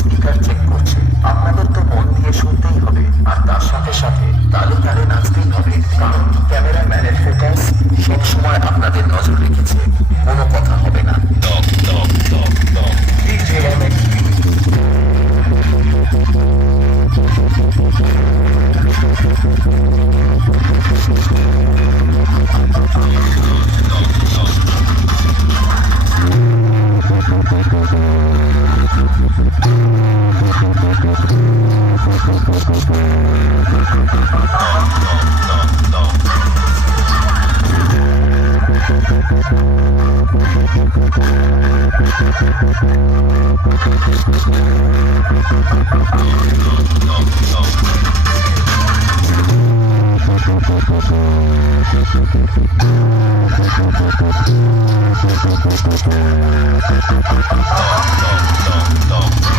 Speaker check করছে। আপনাদের তো মন দিয়ে শুনতেই হবে, আর তার সাথে সাথে তালে তালে নাচতেই হবে, কারণ ক্যামেরাম্যানের ফোকাস সবসময় আপনাদের নজর রেখেছে। কোনো কথা হবে না। টক টক টক টক ডিজে অনেক Thank you.